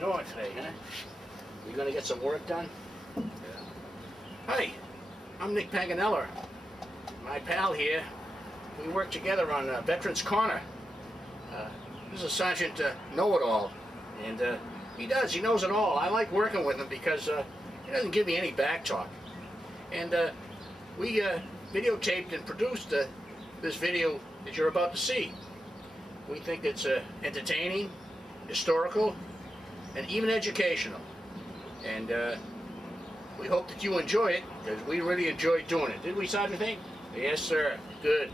north today, huh? You gonna get some work done? Yeah. Hi, I'm Nick Paganella. My pal here. We work together on Veterans Corner. This is Sergeant Know-It-All, and he knows it all. I like working with him because he doesn't give me any back talk. And we videotaped and produced this video that you're about to see. We think it's entertaining, historical, and even educational. And we hope that you enjoy it, because we really enjoyed doing it. Did we, Sergeant Thing? Yes, sir. Good.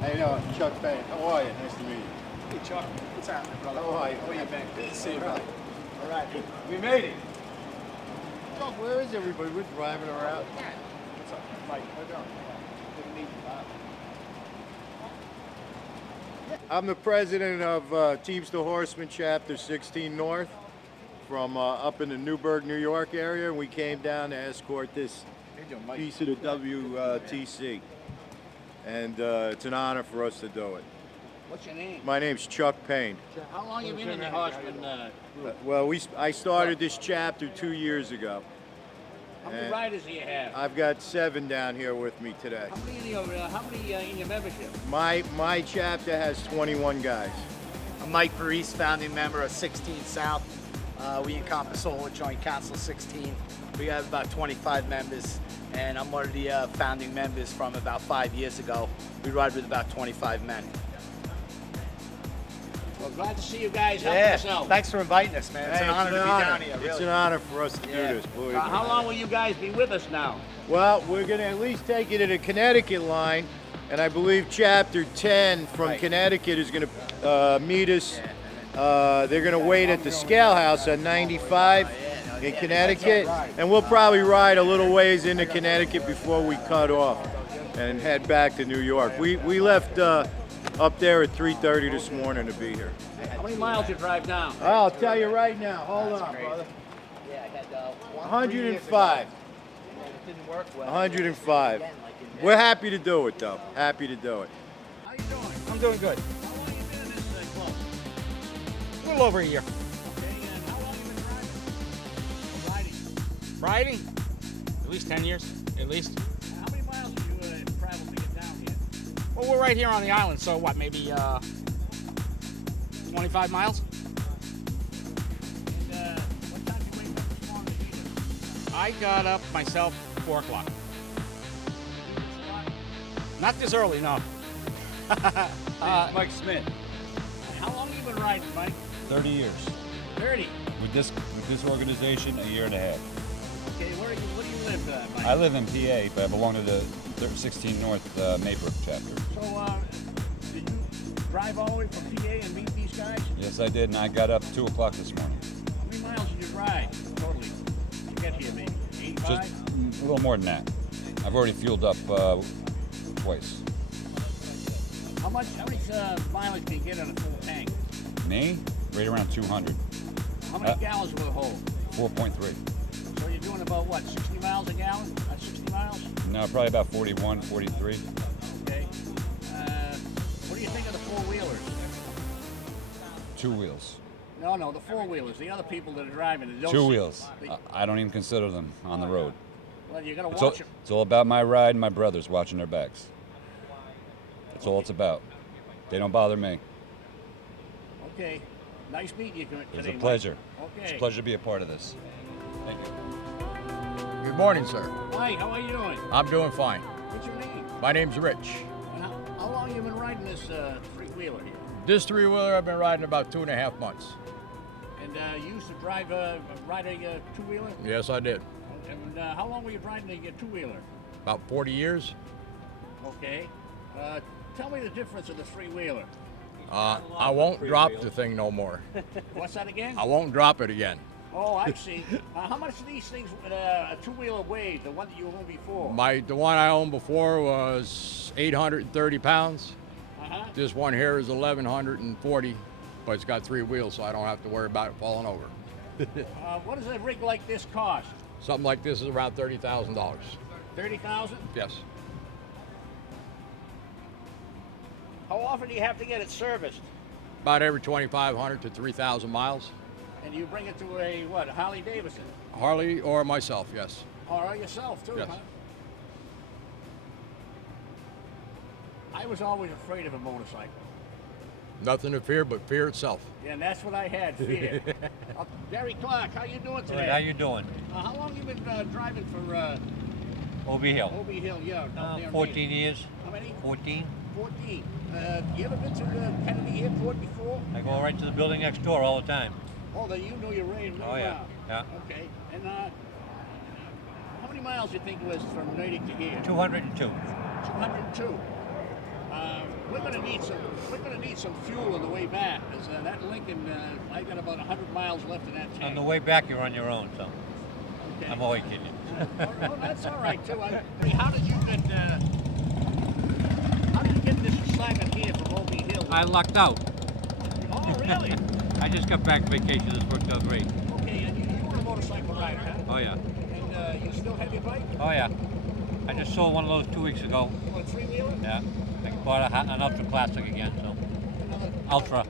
How you doing? Chuck Payne. How are you? Nice to meet you. Hey Chuck, what's happening, brother? How are you? How are you, man? Good to see you, brother. All right, we made it. Chuck, where is everybody? We're driving around. What's up, Mike? How you doing? Good to meet you. I'm the president of Teamster Horsemen Chapter 16 North from up in the Newburgh, New York area. We came down to escort this How you doing, Mike? piece of the WTC. And it's an honor for us to do it. What's your name? My name's Chuck Payne. How long you been in the horseman group? Well, I started this chapter 2 years ago. How many riders do you have? I've got 7 down here with me today. How many in your membership? My chapter has 21 guys. I'm Mike Parise, founding member of 16 South. We encompass all of Joint Council 16. We have about 25 members, and I'm one of the founding members from about 5 years ago. We ride with about 25 men. Well, glad to see you guys helping us out. Thanks for inviting us, man. It's an honor to be down here, really. It's an honor for us to do this, believe me. How long will you guys be with us now? Well, we're going to at least take it to the Connecticut line, and I believe Chapter 10 from Connecticut is going to meet us. They're going to wait at the Scale House on 95 in Connecticut, and we'll probably ride a little ways into Connecticut before we cut off and head back to New York. We left up there at 3:30 this morning to be here. How many miles you drive down? I'll tell you right now. Hold on, brother. Yeah, I had 105. It didn't work well. 105. We're happy to do it, though. Happy to do it. How you doing? I'm doing good. How long you been in this club? A little over a year. Okay, and how long you been driving? Riding? Riding? At least 10 years, at least. How many miles did you travel to get down here? Well, we're right here on the island, so what, maybe 25 miles? And what time did you wake up this morning to be here? I got up myself 4 o'clock. Not this early, no. Mike Smith, How long you been riding, Mike? 30 years. 30. With this organization, a year and a half. Okay, where do you live, Mike? I live in PA, but I belong to the 16 North Mayport chapter. So, drive all the way from PA and meet these guys? Yes, I did, and I got up 2 o'clock this morning. How many miles did you ride totally to get here, maybe? 85? Just a little more than that. I've already fueled up twice. How much mileage do you get on a full tank? Me? Right around 200. How many gallons will it hold? 4.3. So you're doing about what, 60 miles a gallon? 60 miles? No, probably about 41, 43. Okay. What do you think of the four-wheelers? 2 wheels. No, the four-wheelers, the other people that are driving. They don't 2 see- wheels. they- I don't even consider them on the road. well, you gotta It's all, watch them. it's all about my ride and my brothers watching their backs. That's all it's about. They don't bother me. Okay. Nice meeting you today, It's a Mike. pleasure. Okay. It's a pleasure to be a part of this. Thank you. Good morning, sir. Hi, how are you doing? I'm doing fine. What's your name? My name's Rich. And how long you been riding this three-wheeler here? This three-wheeler I've been riding about 2.5 months. And you used to ride a two-wheeler? Yes, I did. And how long were you riding a two-wheeler? About 40 years. Okay. Tell me the difference of the three-wheeler. I won't drop the thing no more. What's that again? I won't drop it again. Oh, I see. How much do these things, a two-wheeler weigh, the one that you owned before? The one I owned before was 830 pounds. Uh-huh. This one here is 1,140, but it's got 3 wheels, so I don't have to worry about it falling over. What does a rig like this cost? Something like this is around $30,000. $30,000? Yes. How often do you have to get it serviced? About every 2,500 to 3,000 miles. And you bring it to a, what, Harley Davidson? Harley or myself, yes. Or yourself, too, Yes. huh? I was always afraid of a motorcycle. Nothing to fear but fear itself. Yeah, and that's what I had, fear. Gary Clark, how you doing today? Good, how you doing? How long you been driving for Obi Hill. Obi Hill? Yeah, down there in 14 Maine. years. How many? 14. 14. You ever been to Kennedy Airport before? I go right to the building next door all the time. Oh, then you know your way really Oh, yeah. well. Yeah. Okay. And how many miles do you think it was from Natick to here? 202. 202. We're gonna need some fuel on the way back. 'Cause, that Lincoln, I got about 100 miles left in that tank. On the way back, you're on your own, so Okay. I'm always kidding you. Oh, that's all right too. How did you get this assignment here from Obi Hill? I lucked out. Oh, really? I just got back from vacation. This worked out great. Okay, and you were a motorcycle rider, huh? Oh, yeah. And you still have your bike? Oh, yeah. I just sold one of those 2 weeks ago. Oh, a three-wheeler? Yeah. I bought an Ultra Classic again, so. Another,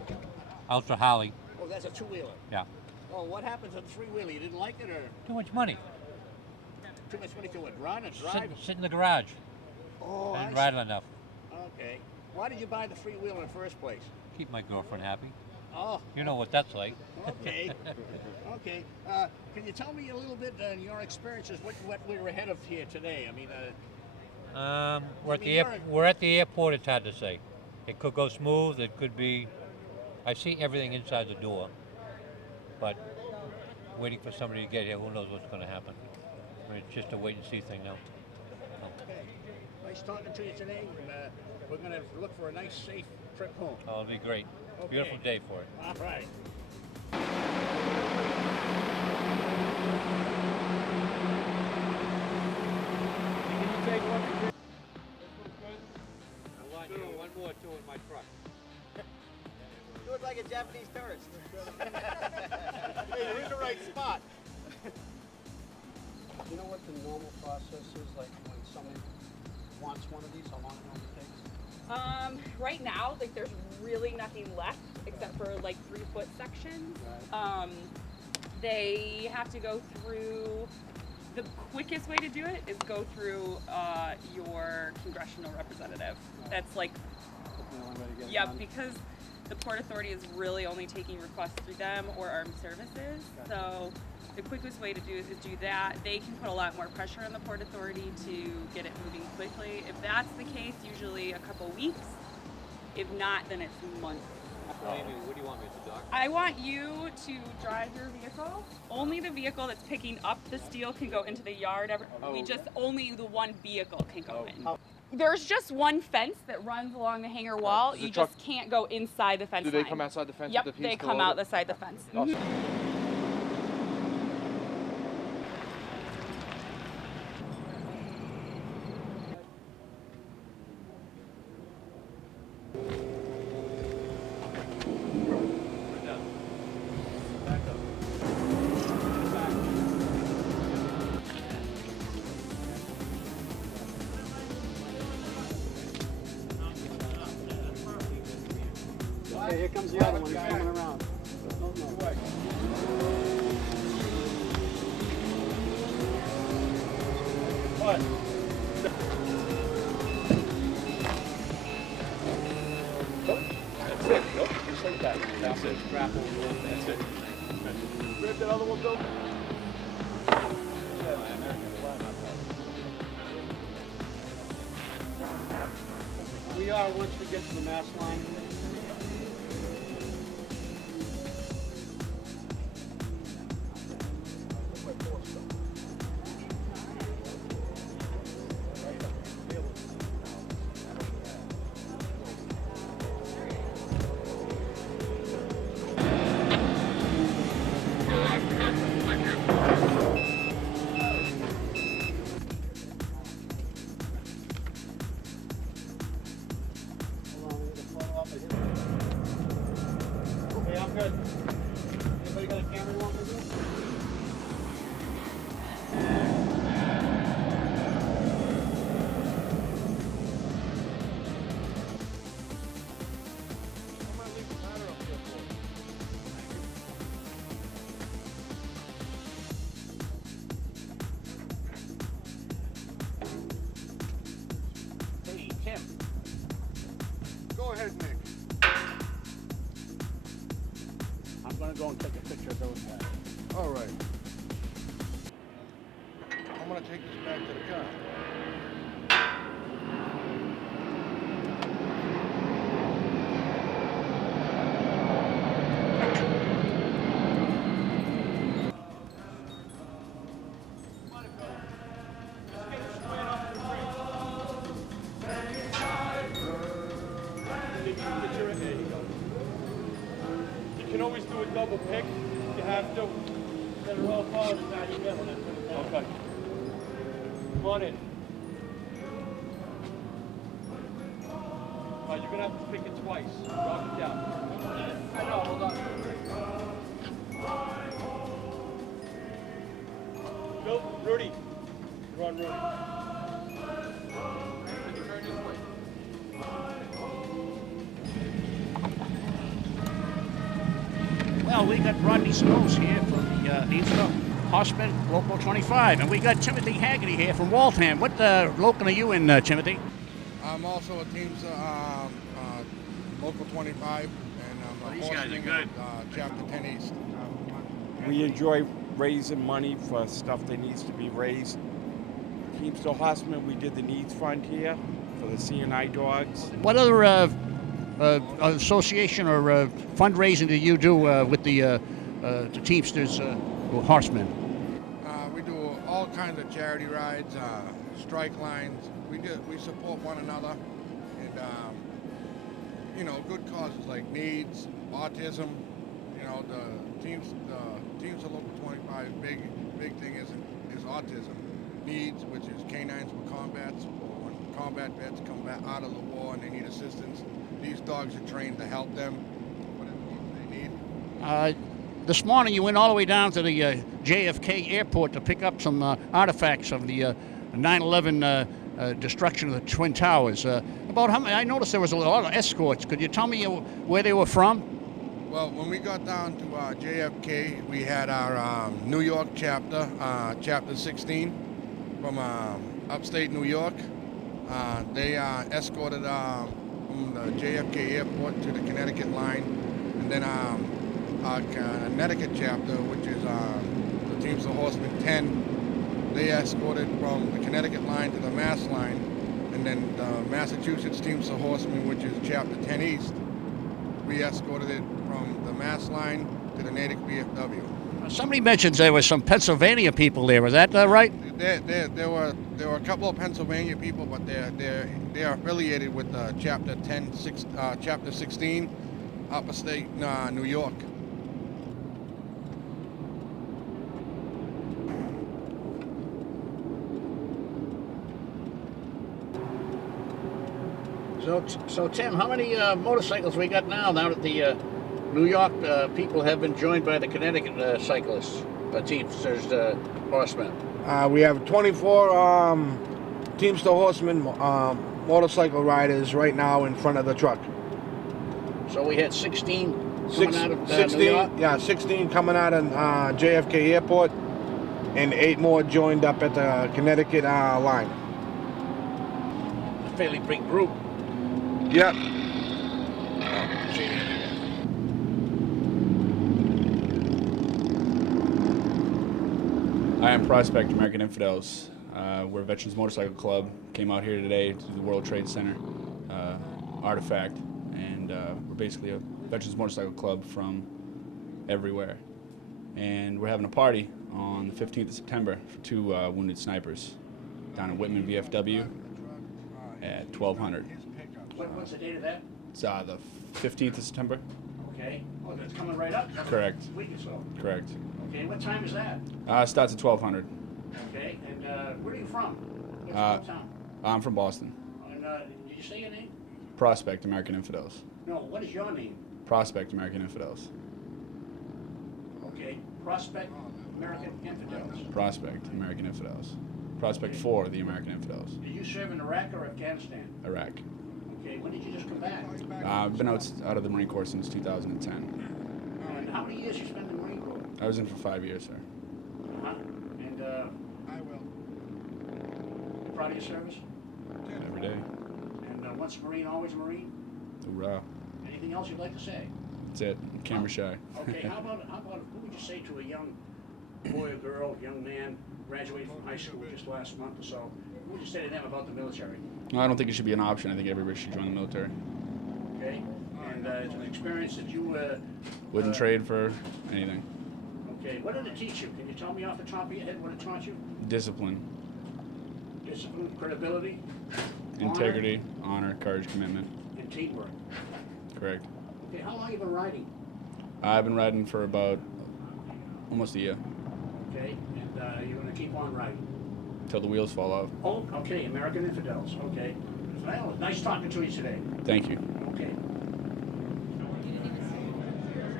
Ultra Harley. Oh, that's a two-wheeler. Yeah. Oh, what happened to the three-wheeler? You didn't like it, or Too much money. too much money to what? Run and drive? Sit in the garage. Oh, I I didn't see. ride it enough. Okay. Why did you buy the three-wheeler in the first place? Keep my girlfriend happy. Oh. You know what that's like. Okay. Okay. Can you tell me a little bit in your experiences what we're ahead of here today? I mean, We're at the airport. It's hard to say. It could go smooth. It could be. I see everything inside the door, but waiting for somebody to get here. Who knows what's going to happen? I mean, it's just a wait and see thing now. okay. Nice talking to you today. And, we're going to look for a nice, safe trip home. Oh, it'll be great. Okay. Beautiful day for it. All right. I want one more too in my truck. You look like a Japanese tourist. Hey, you're in the right spot. You know what the normal process is, like when someone wants one of these, how long it normally takes? Right now, like there's really nothing left except for like 3-foot sections. They have to go through. The quickest way to do it is go through your congressional representative. That's like, The only way to get it yep, done? because the Port Authority is really only taking requests through them or Armed Services. So the quickest way to do it is do that. They can put a lot more pressure on the Port Authority to get it moving quickly. If that's the case, usually a couple weeks. If not, then it's months What do you want me to do, Doc? I want you to drive your vehicle. Only the vehicle that's picking up the steel can go into the yard. Only the one vehicle can go in. There's just one fence that runs along the hangar wall. You just can't go inside the fence line. Do they come outside the fence? Yep, with the piece they to come load out it? the side of the fence. Awesome. Okay, here comes the other one. He's coming around. What? That's it. Nope, just like that. That's it. That's it. Grab that other one, Bill. We are once we get to the mast line. Okay, I'm good. Anybody got a camera you want me to do? Hey, Tim. Go ahead, Nick. I'm gonna go and take a picture of those guys. All right. I'm gonna take this back to the car. You can always do a double pick. You have to. Set it all forward and now you get one. Okay. Come on in. All right, you're gonna have to pick it twice. Drop it down. I know. Hold on. Bill, Rudy. You're on, Rudy. Turn this way. Well, we got Rodney Snows here from the Teamster, horsemen, Local 25, and we got Timothy Haggerty here from Waltham. What local are you in, Timothy? I'm also a Teamster, Local 25, and I'm a These guys are horseman good. at, Chapter 10 East. We enjoy raising money for stuff that needs to be raised. Teamster Horsemen, we did the needs fund here for the CNI dogs. What other association or fundraising do you do with the Teamsters horsemen? We do all kinds of charity rides, strike lines. We support one another, and good causes like needs, autism. The Teamster Local 25 big thing is autism. Needs, which is canines for combats, or when combat vets come back out of the war and they need assistance. These dogs are trained to help them, whatever needs they need. This morning you went all the way down to the JFK Airport to pick up some artifacts of the 9/11 destruction of the Twin Towers. About how many? I noticed there was a lot of escorts. Could you tell me where they were from? Well, when we got down to JFK, we had our New York chapter, Chapter 16, from upstate New York. They escorted from the JFK Airport to the Connecticut line, and then our Natick chapter, which is the Teamster Horsemen 10, they escorted from the Connecticut line to the Mass line, and then the Massachusetts Teamster Horsemen, which is Chapter 10 East, we escorted it from the Mass line to the Natick VFW. Somebody mentions there was some Pennsylvania people there. Was that right? There were a couple of Pennsylvania people, but they're affiliated with Chapter 16, upstate New York. So Tim, how many motorcycles we got now that the New York people have been joined by the Connecticut cyclists, Teamsters, horsemen? We have 24 Teamster horsemen motorcycle riders right now in front of the truck. So we had 16 coming out of 16, New York? Yeah, 16 coming out of JFK Airport, and 8 more joined up at the Connecticut line. A fairly big group. Yep. I am Prospect American Infidels. We're a Veterans Motorcycle Club. Came out here today to the World Trade Center artifact, and we're basically a Veterans Motorcycle Club from everywhere. And we're having a party on the 15th of September for 2 wounded snipers down in Whitman VFW at 1200. What's the date of that? It's the 15th of September. Okay. Oh, that's coming right up. Correct. A week or so. Correct. Okay. What time is that? Starts at 1200. Okay. And where are you from? What's your hometown? I'm from Boston. And did you say your name? Prospect American Infidels. No. What is your name? Prospect American Infidels. Okay. Prospect American Infidels. Prospect American Infidels. Prospect for the American Infidels. Did you serve in Iraq or Afghanistan? Iraq. Okay. When did you just come back? I've been out of the Marine Corps since 2010. And how many years you spent in the Marine Corps? I was in for 5 years, sir. Uh-huh. And I will. You proud of your service? Every day. And once a Marine, always a Marine? Hoorah. Anything else you'd like to say? That's it. I'm camera shy. Okay, how about what would you say to a young boy or girl, young man, graduated from high school just last month or so? What would you say to them about the military? No, I don't think it should be an option. I think everybody should join the military. Okay, and it's an experience that you Wouldn't trade for anything. Okay, what did it teach you? Can you tell me off the top of your head what it taught you? Discipline, Discipline, credibility, integrity, honor, courage, commitment. and teamwork. Correct. Okay, how long have you been riding? I've been riding for about almost a year. Okay, and you're going to keep on riding? Till the wheels fall off. Oh, okay, American Infidels, okay. Well, nice talking to you today. Thank you. Okay.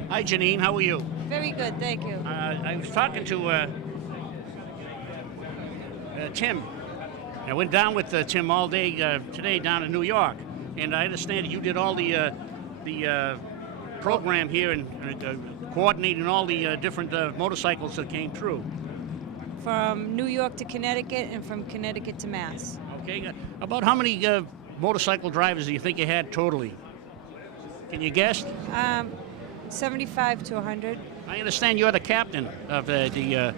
Hi, Janine, how are you? Very good, thank you. I was talking to Tim. I went down with Tim all day today down in New York, and I understand that you did all the program here and coordinating all the different motorcycles that came through. From New York to Connecticut and from Connecticut to Mass. Okay, about how many motorcycle drivers do you think you had totally? Can you guess? 75 to 100. I understand you're the captain of the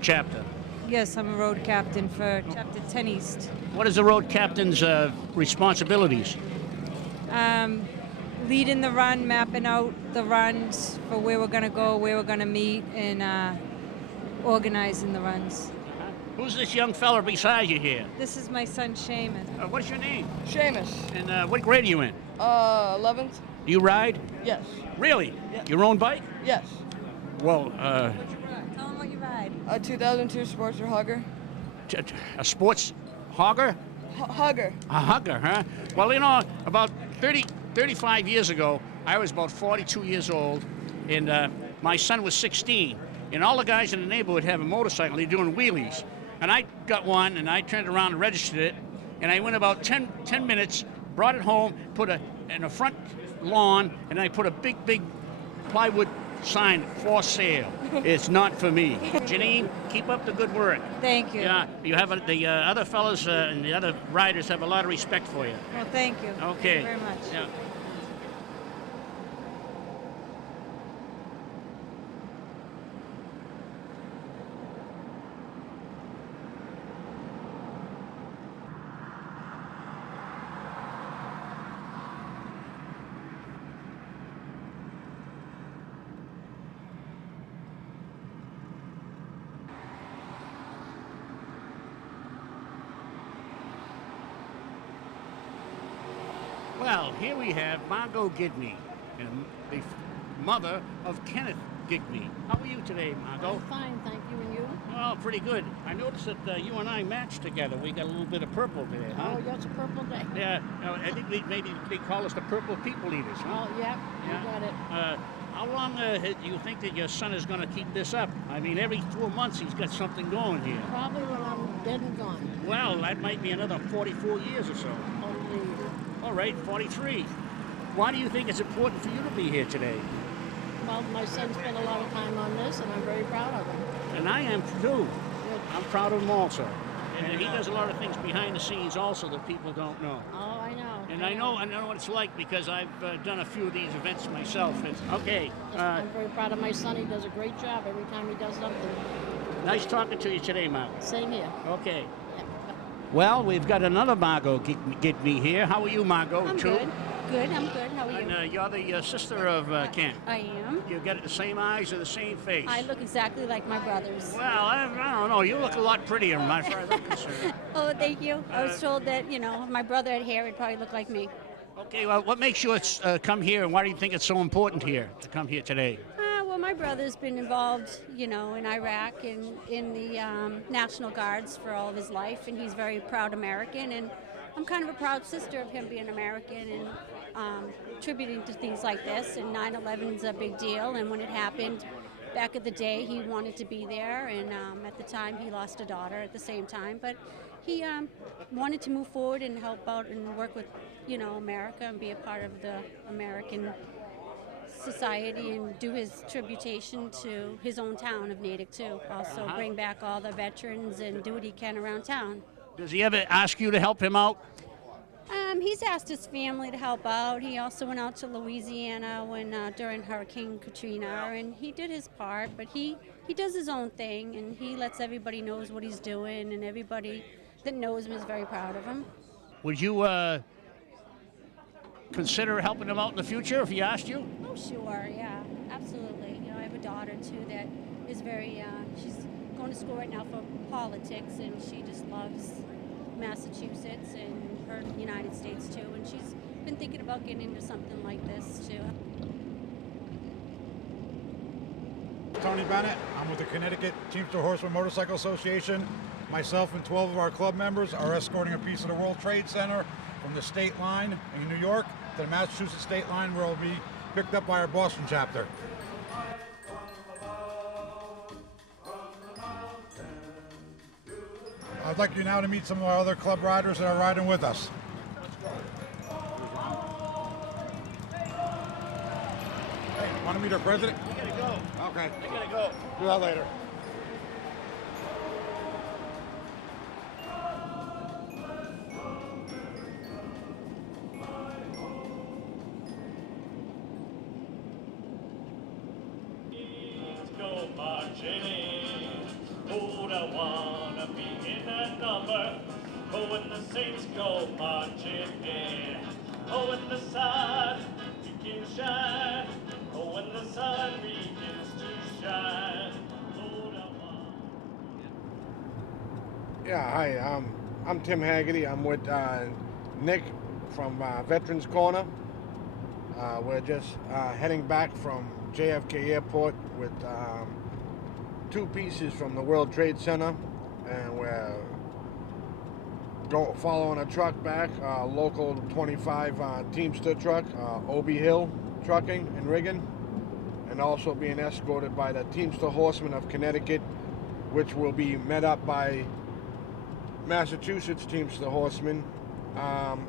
chapter. Yes, I'm a road captain for Chapter 10 East. What is the road captain's responsibilities? Leading the run, mapping out the runs for where we're going to go, where we're going to meet, and organizing the runs. Who's this young fella beside you here? This is my son, Shaman. What's your name? Seamus. And what grade are you in? 11th. Do you ride? Yes. Really? Yeah. Your own bike? Yes. Well, Tell him what you ride. A 2002 Sportster Hugger. A sports hogger? Hugger. A hugger, huh? Well, you know, about 35 years ago, I was about 42 years old, and my son was 16. And all the guys in the neighborhood have a motorcycle. They're doing wheelies. And I got one, and I turned around and registered it. And I went about 10 minutes, brought it home, put it in the front lawn, and I put a big plywood sign, for sale. It's not for me. Janine, keep up the good work. Thank you. Yeah, you have the other fellows and the other riders have a lot of respect for you. Well, thank you. Okay. Thank you very much. Yeah. Well, here we have Margot Gidney, and the mother of Kenneth Gidney. How are you today, Margot? I'm fine, thank you. And you? Oh, pretty good. I noticed that you and I matched together. We got a little bit of purple today, huh? Oh, yeah, it's a purple day. Yeah, I think maybe they call us the Purple People Eaters, huh? Oh, yeah, you got it. How long do you think that your son is going to keep this up? I mean, every 4 months he's got something going here. Probably when I'm dead and gone. Well, that might be another 44 years or so. Oh, please. All right, 43. Why do you think it's important for you to be here today? Well, my son spent a lot of time on this, and I'm very proud of him. And I am too. I'm proud of him also. And he does a lot of things behind the scenes also that people don't know. Oh, I know. And I know what it's like because I've done a few of these events myself. Okay. I'm very proud of my son. He does a great job every time he does something. Nice talking to you today, Margot. Same here. Okay. Well, we've got another Margot Gidney here. How are you, Margot? I'm too? good. Good, I'm good. How are you? And you're the sister of Ken. I am. You got the same eyes and the same face. I look exactly like my brothers. Well, I don't know. You look a lot prettier, as far as I'm concerned. Oh, thank you. I was told that, if my brother had hair, it'd probably look like me. Okay, well, what makes you come here, and why do you think it's so important here to come here today? Well, my brother's been involved, in Iraq and in the National Guards for all of his life, and he's very proud American, and I'm kind of a proud sister of him being American and contributing to things like this, and 9/11's a big deal, and when it happened back in the day, he wanted to be there, and at the time he lost a daughter at the same time, but he wanted to move forward and help out and work with, America and be a part of the American society and do his tributation to his own town of Natick too. Also bring back all the veterans and do what he can around town. Does he ever ask you to help him out? He's asked his family to help out. He also went out to Louisiana during Hurricane Katrina, and he did his part, but he does his own thing, and he lets everybody knows what he's doing, and everybody that knows him is very proud of him. Would you consider helping him out in the future if he asked you? Oh, sure, yeah, absolutely. I have a daughter, too, that is very, she's going to school right now for politics, and she just loves Massachusetts and her United States, too, and she's been thinking about getting into something like this, too. Tony Bennett. I'm with the Connecticut Teamster Horsemen Motorcycle Association. Myself and 12 of our club members are escorting a piece of the World Trade Center from the state line in New York to the Massachusetts state line, where it will be picked up by our Boston chapter. I'd like you now to meet some of our other club riders that are riding with us. Hey, want to meet our president? We gotta go. Okay. I gotta go. Do that later. Go marching in. Oh, I wanna be in that number. Oh, when the Saints go marching in. Oh, when the sun begins to shine. Oh, when the sun begins to shine. Oh, I want. Yeah, hi. I'm Tim Haggerty. I'm with Nick from Veterans Corner. We're just heading back from JFK Airport with two pieces from the World Trade Center, and we're following a truck back, local 25 Teamster truck, Obie Hill Trucking and Rigging, and also being escorted by the Teamster Horsemen of Connecticut, which will be met up by Massachusetts Teamster Horsemen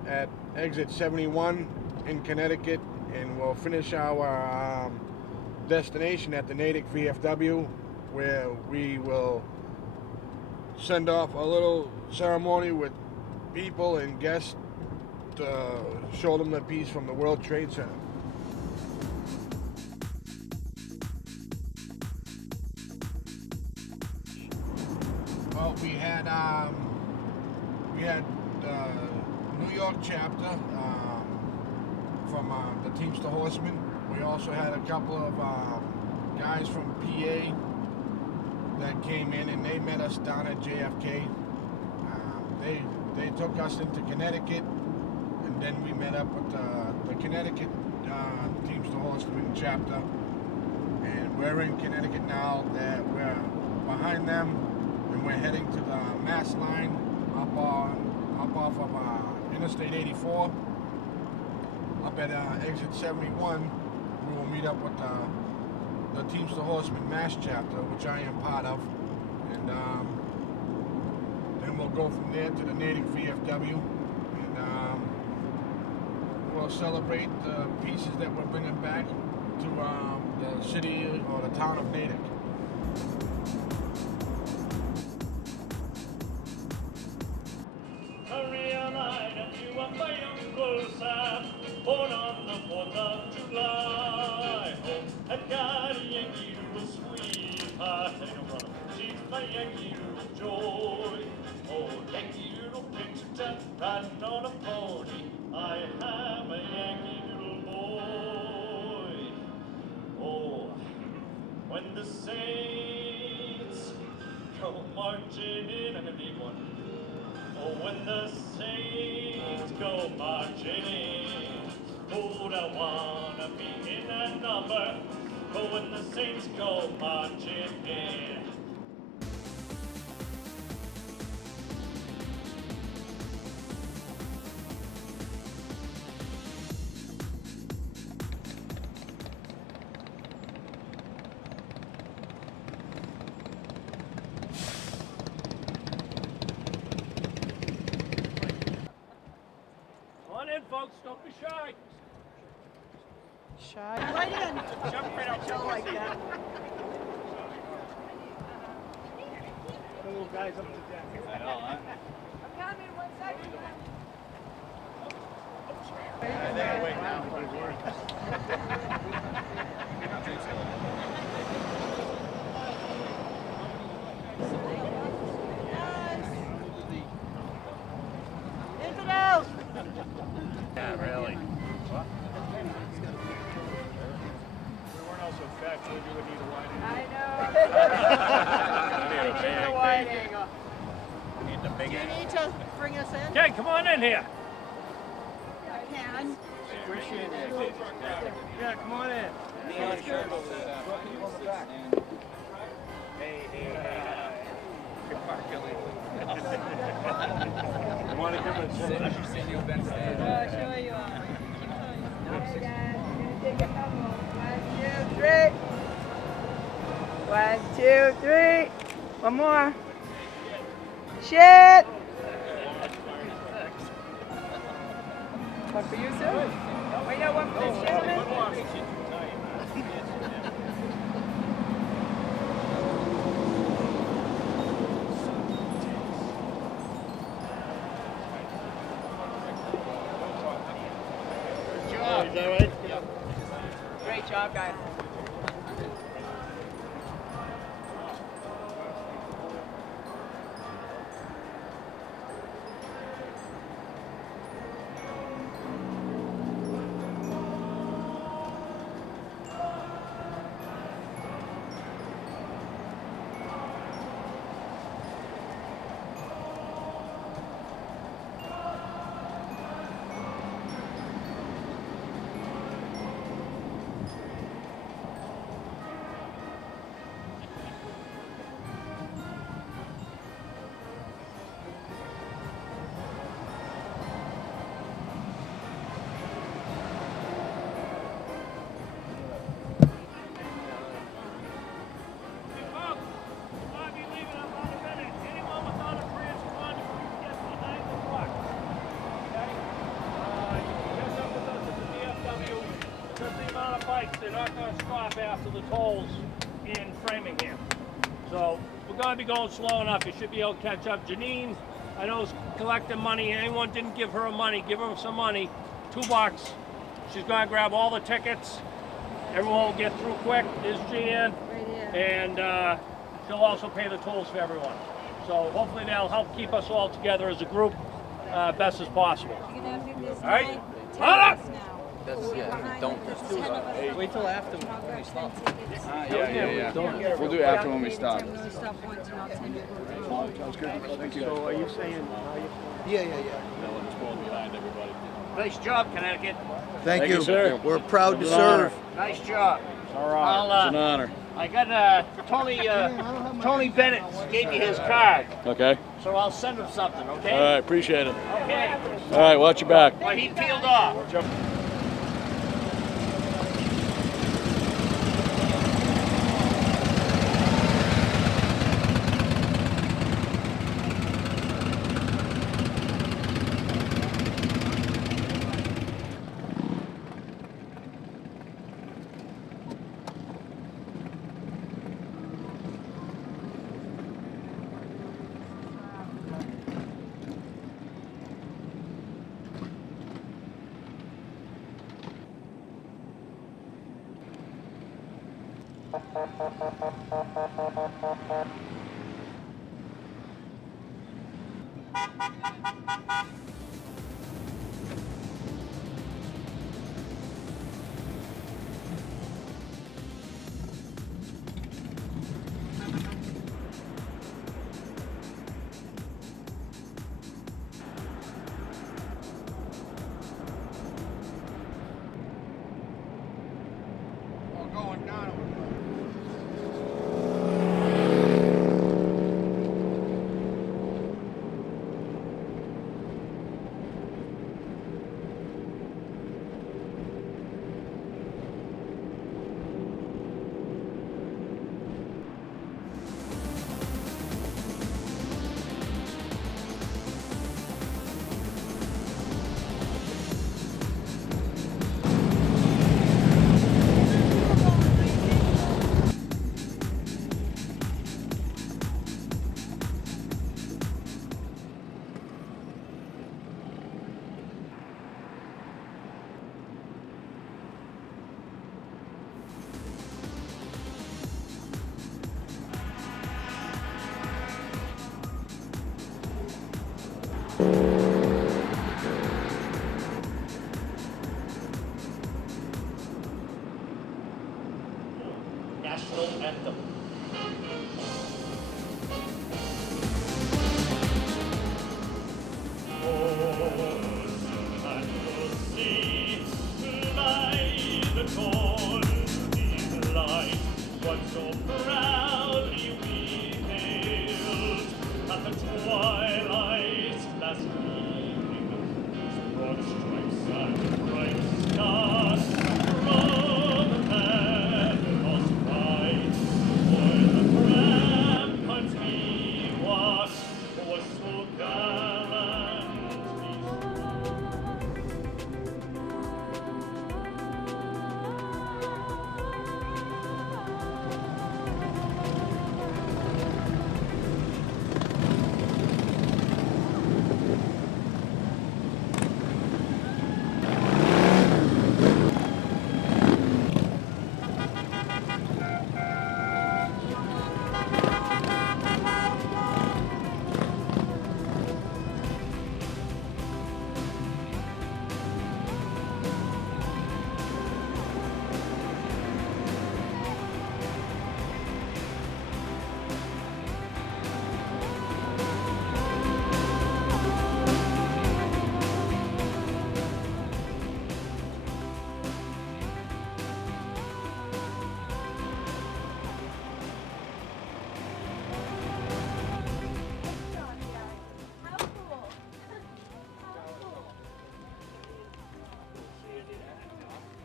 at exit 71 in Connecticut, and we'll finish our destination at the Natick VFW, where we will send off a little ceremony with people and guests to show them the piece from the World Trade Center. Well, we had New York chapter from the Teamster Horsemen. We also had a couple of guys from PA that came in, and they met us down at JFK. They took us into Connecticut and then we met up with the Connecticut Teamster Horsemen chapter, and we're in Connecticut now. That we're behind them, and we're heading to the Mass line up off of Interstate 84. Up at exit 71, we will meet up with the Teamster Horsemen Mass chapter, which I am part of, and then we'll go from there to the Natick VFW, and we'll celebrate the pieces that we're bringing back to the city or the town of Natick. Born on the 4th of July, oh, and got a Yankee Doodle sweetheart, she's my Yankee Doodle joy. Oh, Yankee Doodle picture riding on a pony, I am a Yankee Doodle boy. Oh, when the Saints go marching in, I'm gonna need one. Oh, when the Saints go marching in, who would I wanna be in that number? Oh, when the Saints go marching in. Come on in, folks. Don't be shy. Shy. Right in. Jump right out. Don't like that. The little guys up to deck. I know, huh? I'm coming 1 second. I gotta wait now for it works. Infidels! Yeah, really. What? We weren't all so fat, so you would need a wide angle. I know. We need a big, a wide big angle. We need the big Do you angle. need to bring us in? Okay, come on in here. I can. Appreciate it. Yeah, come on in. Good park, Kelly. You want to give it a shot? I should send you a best day. Sure you are. Alright guys, we're gonna take a couple. 1, 2, 3. 1, 2, 3. One more. Shit! One for you, sir? Wait, no, one for this gentleman? Is that right? Great job, guys. They're not going to stop after the tolls in Framingham. So we're going to be going slow enough. You should be able to catch up. Janine, I know, is collecting money. Anyone didn't give her money, give her some money. $2. She's going to grab all the tickets. Everyone will get through quick. There's Jan. And she'll also pay the tolls for everyone. So hopefully that'll help keep us all together as a group best as possible. All right? Don't. Wait till after we stop. Yeah. We'll do it after when we stop. Sounds good. Thank you. So are you saying? No, we're just going behind everybody. Nice job, Connecticut. Thank you, you. sir. We're proud to It's an serve. Nice job. All right. It's an honor. I got Tony Bennett gave me his card, Okay. so I'll send him something, okay? All right. Appreciate it. Okay. All right. Watch your back. Well, he peeled off. National anthem. What so proudly we hailed at the twilight's last gleaming, whose broad stripes and bright stars from the panels bright, o'er the ramparts we watched, was so gallantly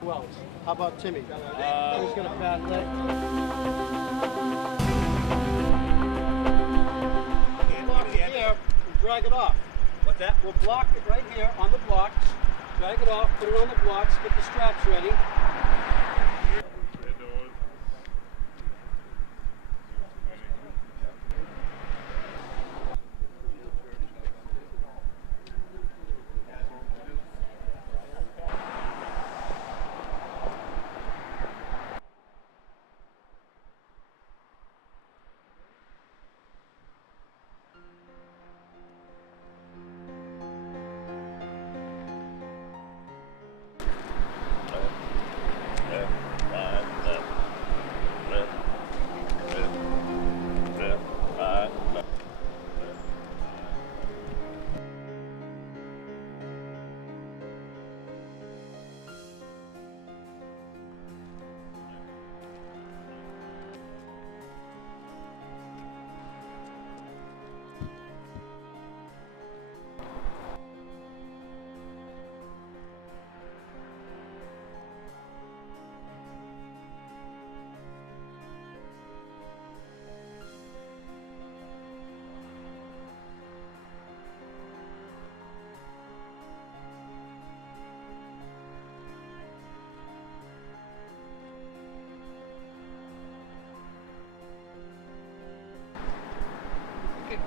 Who else? How about Timmy? He's got a bad leg. Block it here and drag it off. What's that? We'll block it right here on the blocks. Drag it off, put it on the blocks, get the straps ready.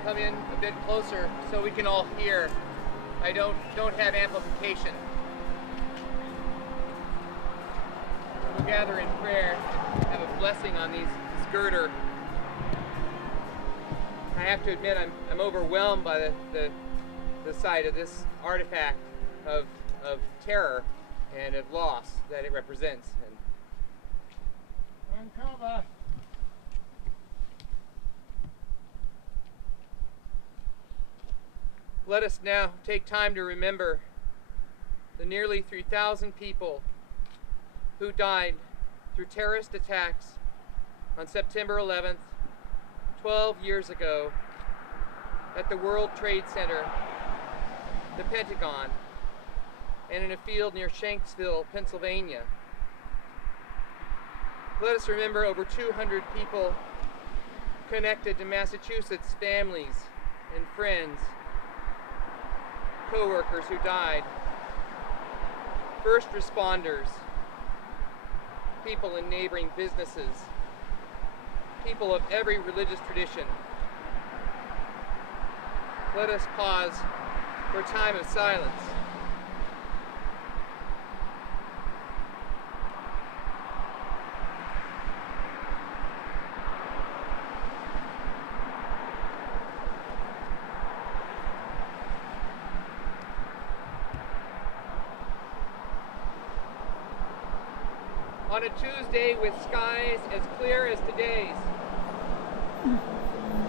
come in a bit closer so we can all hear. I don't have amplification. We'll gather in prayer, have a blessing on this girder. I have to admit, I'm overwhelmed by the sight of this artifact of terror and of loss that it represents. And uncover. Let us now take time to remember the nearly 3,000 people who died through terrorist attacks on September 11th, 12 years ago, at the World Trade Center, the Pentagon, and in a field near Shanksville, Pennsylvania. Let us remember over 200 people connected to Massachusetts, families and friends, co-workers who died, first responders, people in neighboring businesses, people of every religious tradition. Let us pause for a time of silence. On a Tuesday with skies as clear as today's,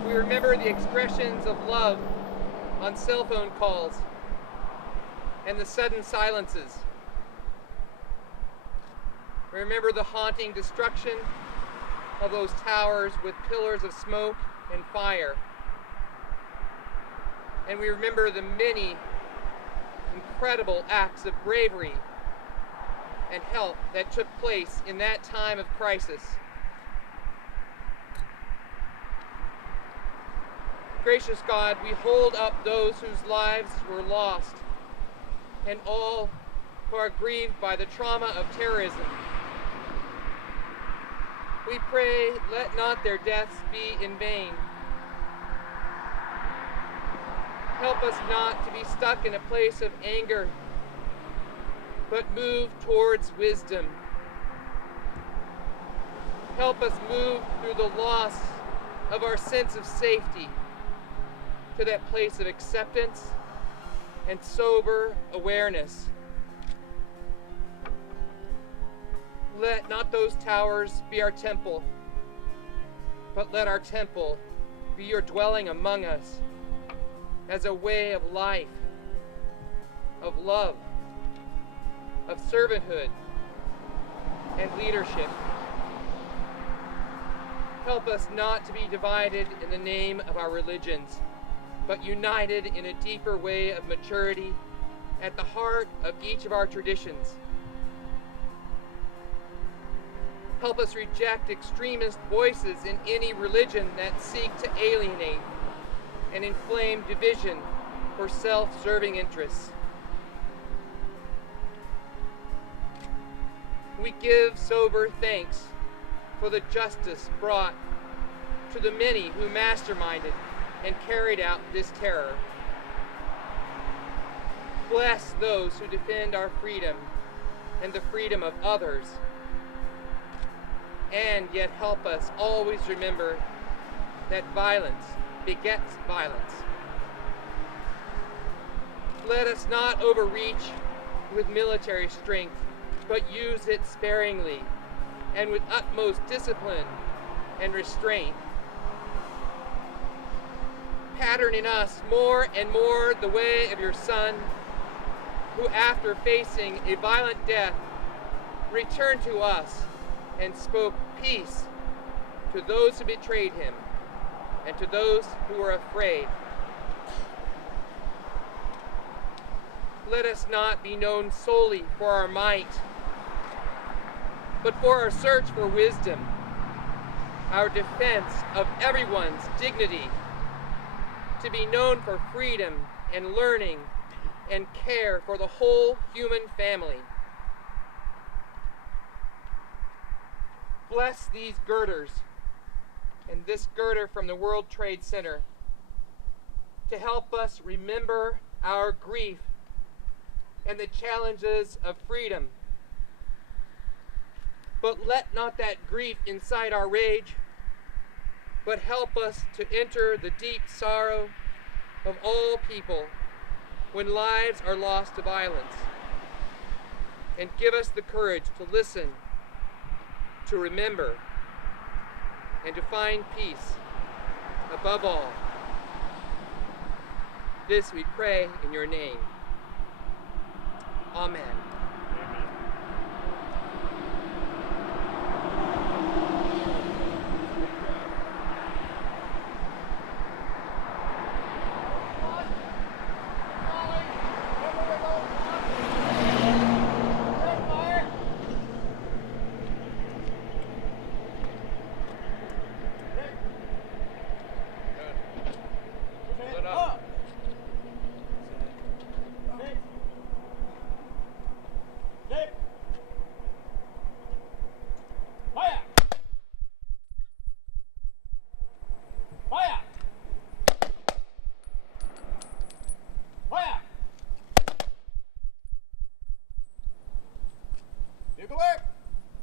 we remember the expressions of love on cell phone calls and the sudden silences. Remember the haunting destruction of those towers with pillars of smoke and fire. And we remember the many incredible acts of bravery and help that took place in that time of crisis. Gracious God, we hold up those whose lives were lost and all who are grieved by the trauma of terrorism. We pray, let not their deaths be in vain. Help us not to be stuck in a place of anger, but move towards wisdom. Help us move through the loss of our sense of safety to that place of acceptance and sober awareness. Let not those towers be our temple, but let our temple be your dwelling among us as a way of life, of love, of servanthood and leadership. Help us not to be divided in the name of our religions, but united in a deeper way of maturity at the heart of each of our traditions. Help us reject extremist voices in any religion that seek to alienate and inflame division for self-serving interests. We give sober thanks for the justice brought to the many who masterminded and carried out this terror. Bless those who defend our freedom and the freedom of others. And yet help us always remember that violence begets violence. Let us not overreach with military strength, but use it sparingly and with utmost discipline and restraint. Pattern in us more and more the way of your Son, who after facing a violent death, returned to us and spoke peace to those who betrayed him and to those who were afraid. Let us not be known solely for our might, but for our search for wisdom, our defense of everyone's dignity, to be known for freedom and learning and care for the whole human family. Bless these girders and this girder from the World Trade Center to help us remember our grief and the challenges of freedom. But let not that grief incite our rage, but help us to enter the deep sorrow of all people when lives are lost to violence, and give us the courage to listen, to remember, and to find peace above all. This we pray in your name. Amen.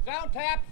Sound taps.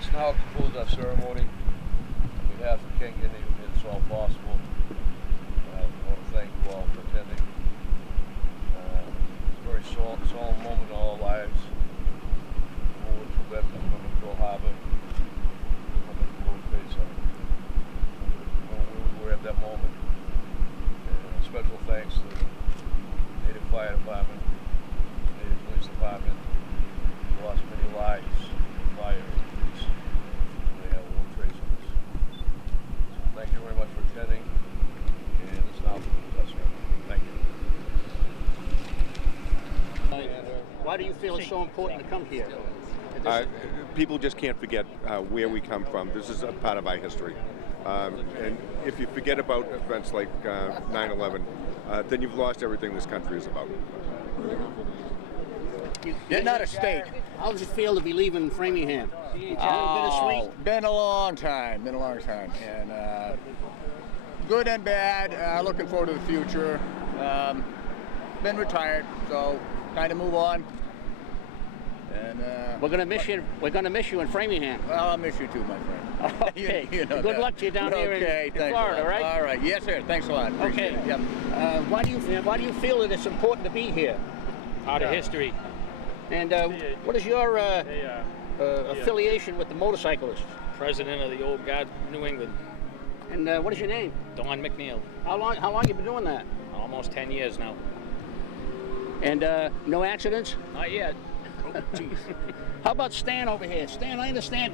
Let's now conclude our ceremony. On behalf of King Indian, who made this all possible, I want to thank you all for attending. It's a very solemn moment in our lives. Forward to veterans coming to Pearl Harbor, coming to the World Trade Center. We were at that moment. And special thanks to the Natick Fire Department, Natick Police Department. We lost many lives in fire. Thank you very much for attending, and it's now concludes our ceremony. Thank you. Why do you feel it's so important to come here? People just can't forget where we come from. This is a part of our history. And if you forget about events like 9/11, then you've lost everything this country is about. You're not a state. How does it feel to be leaving Framingham? Bittersweet? Been a long time, and good and bad. Looking forward to the future. Been retired, so time to move on. And we're gonna miss you. We're gonna miss you in Framingham. Well, I'll miss you too, my friend. Okay. You know Good that. luck to you down here in Florida, right? All right. Yes, sir. Thanks a lot. Appreciate it. Yep. Why do you feel that it's important to be here? Part of history. And what is your affiliation with the motorcyclists? President of the Old Guard, New England. And what is your name? Don McNeil. How long you been doing that? Almost 10 years now. And no accidents? Not yet. Oh, jeez. How about Stan over here? Stan, I understand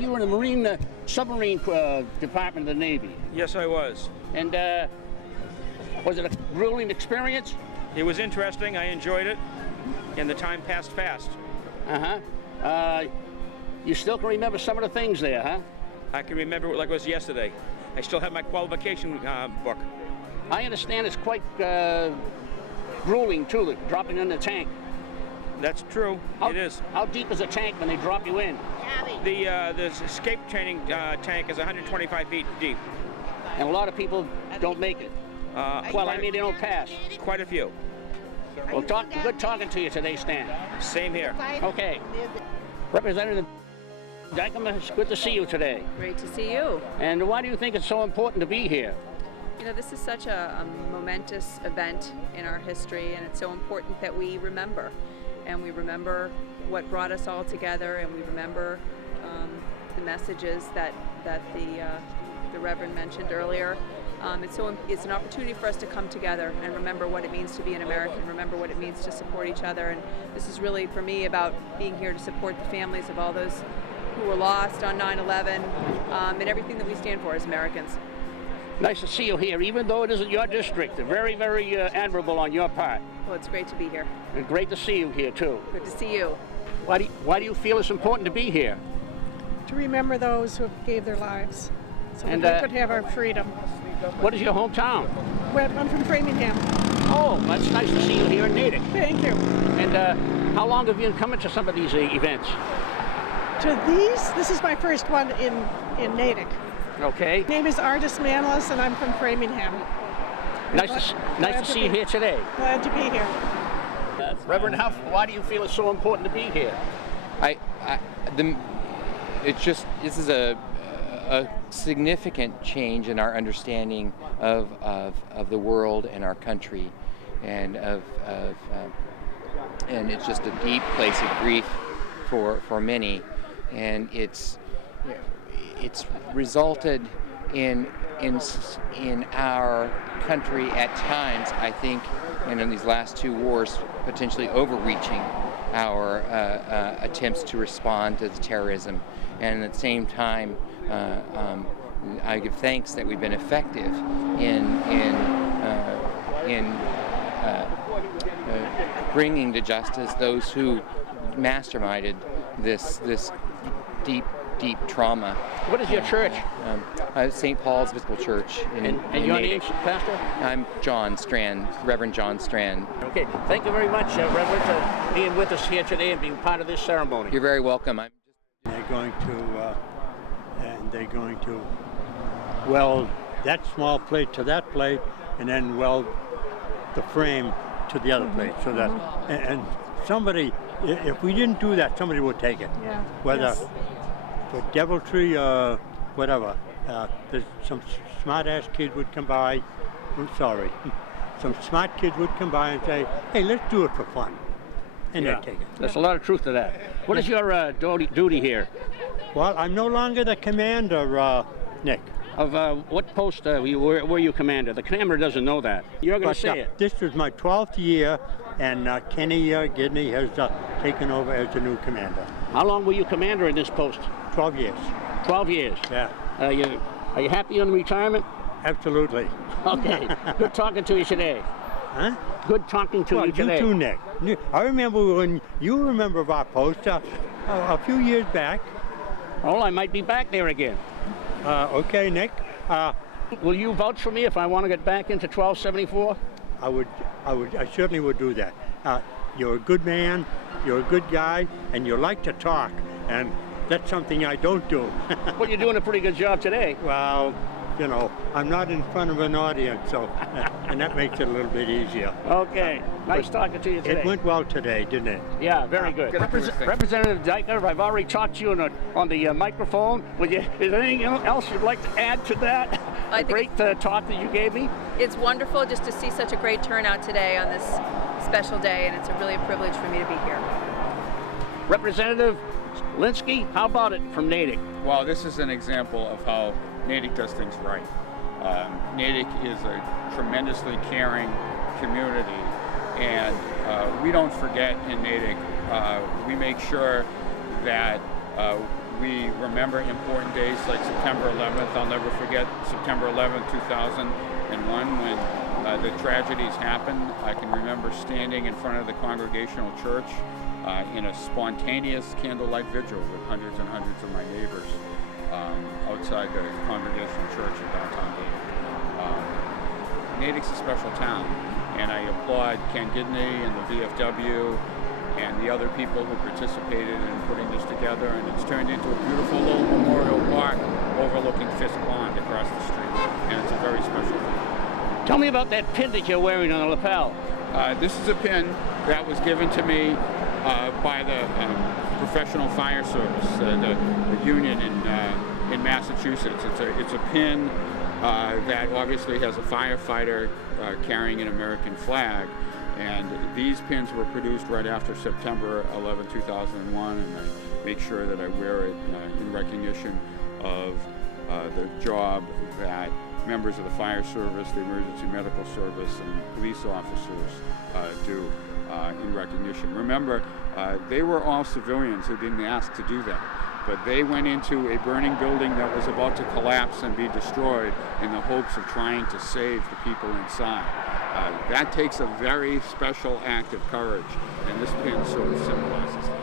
you were in the Marine submarine department of the Navy. Yes, I was. And was it a grueling experience? It was interesting. I enjoyed it, and the time passed fast. You still can remember some of the things there, huh? I can remember it like it was yesterday. I still have my qualification book. I understand it's quite grueling, too, dropping in the tank. That's true. It is. How deep is the tank when they drop you in? The escape training tank is 125 feet deep. And a lot of people don't make it. Well, I mean, they don't pass. Quite a few. Well, good talking to you today, Stan. Same here. Okay. Representative Dykem, it's good to see you today. Great to see you. And why do you think it's so important to be here? You know, this is such a momentous event in our history, and it's so important that we remember. And we remember what brought us all together, and we remember the messages that the Reverend mentioned earlier. It's an opportunity for us to come together and remember what it means to be an American, remember what it means to support each other. And this is really, for me, about being here to support the families of all those who were lost on 9/11 and everything that we stand for as Americans. Nice to see you here, even though it isn't your district. Very, very admirable on your part. Well, it's great to be here. And great to see you here, too. Good to see you. Why do you feel it's important to be here? To remember those who gave their lives so And, that we could have our freedom. What is your hometown? I'm from Framingham. Oh, that's nice to see you here in Natick. Thank you. And how long have you been coming to some of these events? This is my first one in Natick. Okay. My name is Artis Manless, and I'm from Framingham. Nice to see you here today. Glad to be here. Reverend Huff, why do you feel it's so important to be here? This is a significant change in our understanding of the world and our country, and and it's just a deep place of grief for many, and it's resulted in our country at times, I think, and in these last two wars, potentially overreaching our attempts to respond to the terrorism, and at the same time, I give thanks that we've been effective in bringing to justice those who masterminded this deep trauma. What is your church? St. Paul's Episcopal Church in And your Natick. name, Pastor? I'm John Strand, Reverend John Strand. Okay, thank you very much, Reverend, for being with us here today and being part of this ceremony. You're very welcome. They're going to weld that small plate to that plate, and then weld the frame to the other plate, so that and somebody, if we didn't do that, somebody would take it. Yeah. Whether for deviltry or whatever. There's some smart-ass kids would come by. I'm sorry. Some smart kids would come by and say, "Hey, let's do it for fun," and they'd take it. There's a lot of truth to that. What is your duty here? Well, I'm no longer the commander, Nick. Of what post were you commander? The commander doesn't know that. You're going to say it. This is my 12th year, and Kenny Gidney has taken over as the new commander. How long were you commander in this post? 12 years. 12 years? Yeah. Are you happy on retirement? Absolutely. Okay. Good talking to you today. Huh? Good talking to you today. You too, Nick. I remember when you remember our post a few years back. Oh, I might be back there again. Okay, Nick. Will you vouch for me if I want to get back into 1274? I certainly would do that. You're a good man, you're a good guy, and you like to talk, and that's something I don't do. Well, you're doing a pretty good job today. Well, you know, I'm not in front of an audience, so and that makes it a little bit easier. Okay. Nice talking to you today. It went well today, didn't it? Yeah, very good. Representative Dykem, I've already talked to you on the microphone. Is there anything else you'd like to add to that? I think great talk that you gave me. It's wonderful just to see such a great turnout today on this special day, and it's really a privilege for me to be here. Representative Linsky, how about it from Natick? Well, this is an example of how Natick does things right. Natick is a tremendously caring community, and we don't forget in Natick. We make sure that we remember important days like September 11th. I'll never forget September 11th, 2001, when the tragedies happened, I can remember standing in front of the Congregational Church in a spontaneous candlelight vigil with hundreds and hundreds of my neighbors outside the Congregational Church in downtown Natick. Natick's a special town, and I applaud Ken Gidney and the VFW and the other people who participated in putting this together, and it's turned into a beautiful little memorial park overlooking Fisk Pond across the street, and it's a very special thing. Tell me about that pin that you're wearing on the lapel. This is a pin that was given to me by the Professional Fire Service, the union in Massachusetts. It's a pin that obviously has a firefighter carrying an American flag. And these pins were produced right after September 11, 2001, and I make sure that I wear it in recognition of the job that members of the fire service, the emergency medical service, and police officers do in recognition. Remember, they were all civilians who didn't ask to do that, but they went into a burning building that was about to collapse and be destroyed in the hopes of trying to save the people inside. That takes a very special act of courage, and this pin sort of symbolizes that.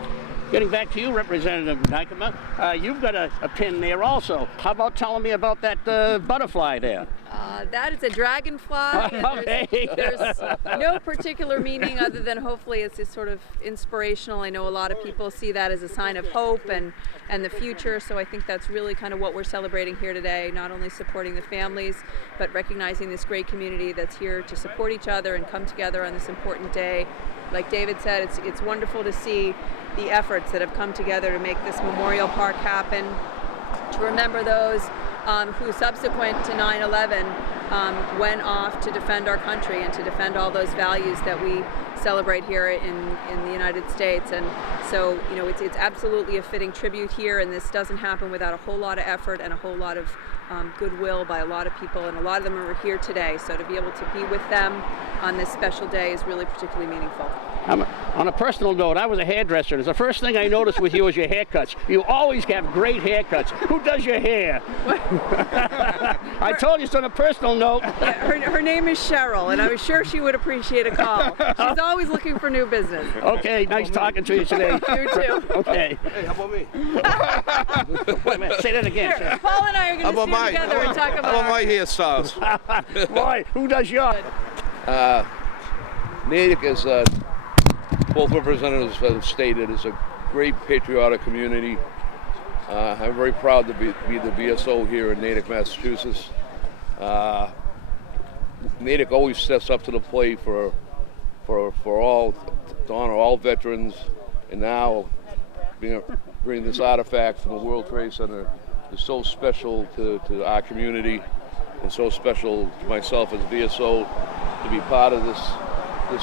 Getting back to you, Representative Nykema, you've got a pin there also. How about telling me about that butterfly there? That is a dragonfly. Okay. There's no particular meaning other than hopefully it's just sort of inspirational. I know a lot of people see that as a sign of hope and the future, so I think that's really kind of what we're celebrating here today, not only supporting the families, but recognizing this great community that's here to support each other and come together on this important day. Like David said, it's wonderful to see the efforts that have come together to make this memorial park happen, to remember those who subsequent to 9/11 went off to defend our country and to defend all those values that we celebrate here in the United States. And so, you know, it's absolutely a fitting tribute here, and this doesn't happen without a whole lot of effort and a whole lot of goodwill by a lot of people, and a lot of them are here today. So to be able to be with them on this special day is really particularly meaningful. On a personal note, I was a hairdresser. The first thing I noticed with you is your haircuts. You always have great haircuts. Who does your hair? I told you, so on a personal note. Yeah, her name is Cheryl, and I'm sure she would appreciate a call. She's always looking for new business. Okay, nice talking to you today. You too. Okay. Hey, how about me? Wait a minute, say that again. Here, Paul and I are going to stand together and talk about How about my hairstyles? Boy, who does yours? Natick is, both representatives have stated, is a great patriotic community. I'm very proud to be the VSO here in Natick, Massachusetts. Natick always steps up to the plate for all, to honor all veterans, and now bringing this artifact from the World Trade Center is so special to our community, and so special to myself as VSO to be part of this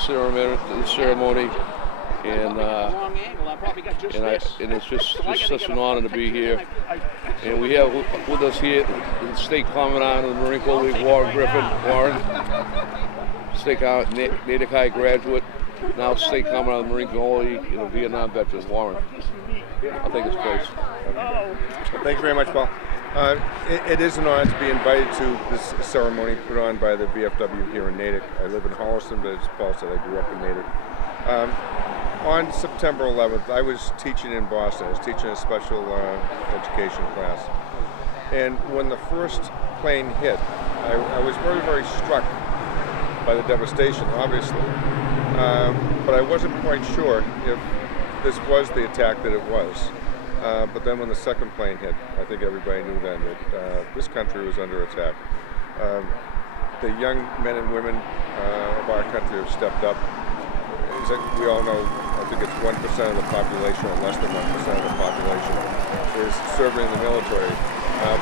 ceremony. And it's just such an honor to be here. And we have with us here the State Commandant of the Marine Corps League, Warren Griffin. Warren, State Natick High graduate, now State Commandant of the Marine Corps League, and a Vietnam veteran. Warren, I'll take his place. Thank you very much, Paul. It is an honor to be invited to this ceremony put on by the VFW here in Natick. I live in Holliston, but as Paul said, I grew up in Natick. On September 11th, I was teaching in Boston. I was teaching a special education class. And when the first plane hit, I was very, very struck by the devastation, obviously. But I wasn't quite sure if this was the attack that it was. But then when the second plane hit, I think everybody knew then that this country was under attack. The young men and women of our country have stepped up. As we all know, I think it's 1% of the population, or less than 1% of the population, is serving in the military,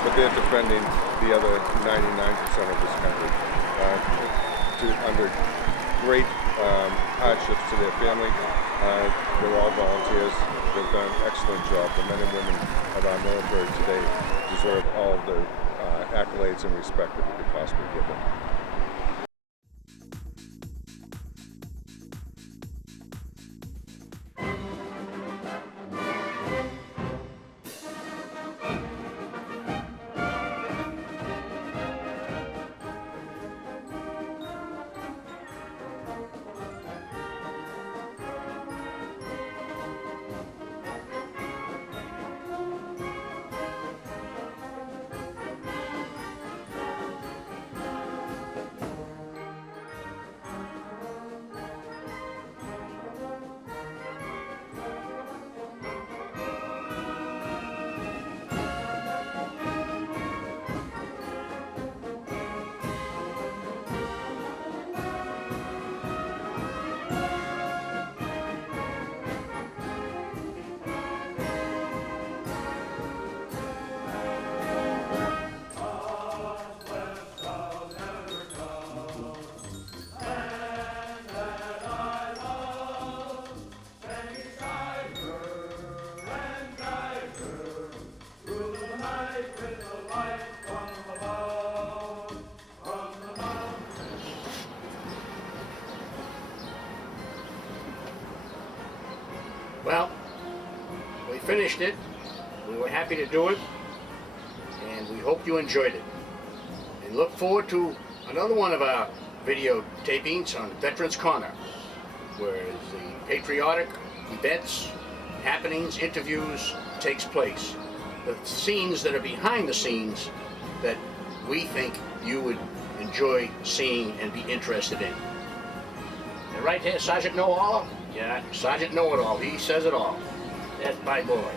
but they're defending the other 99% of this country under great hardships to their family. They're all volunteers. They've done an excellent job. The men and women of our military today deserve all the accolades and respect that we could possibly give them. Well, we finished it. We were happy to do it, and we hope you enjoyed it. And look forward to another one of our video tapings on Veterans Corner, where the patriotic events, happenings, interviews takes place. The scenes that are behind the scenes that we think you would enjoy seeing and be interested in. And right here, Sergeant Know-All? Yeah, Sergeant Know-It-All. He says it all. That's my boy.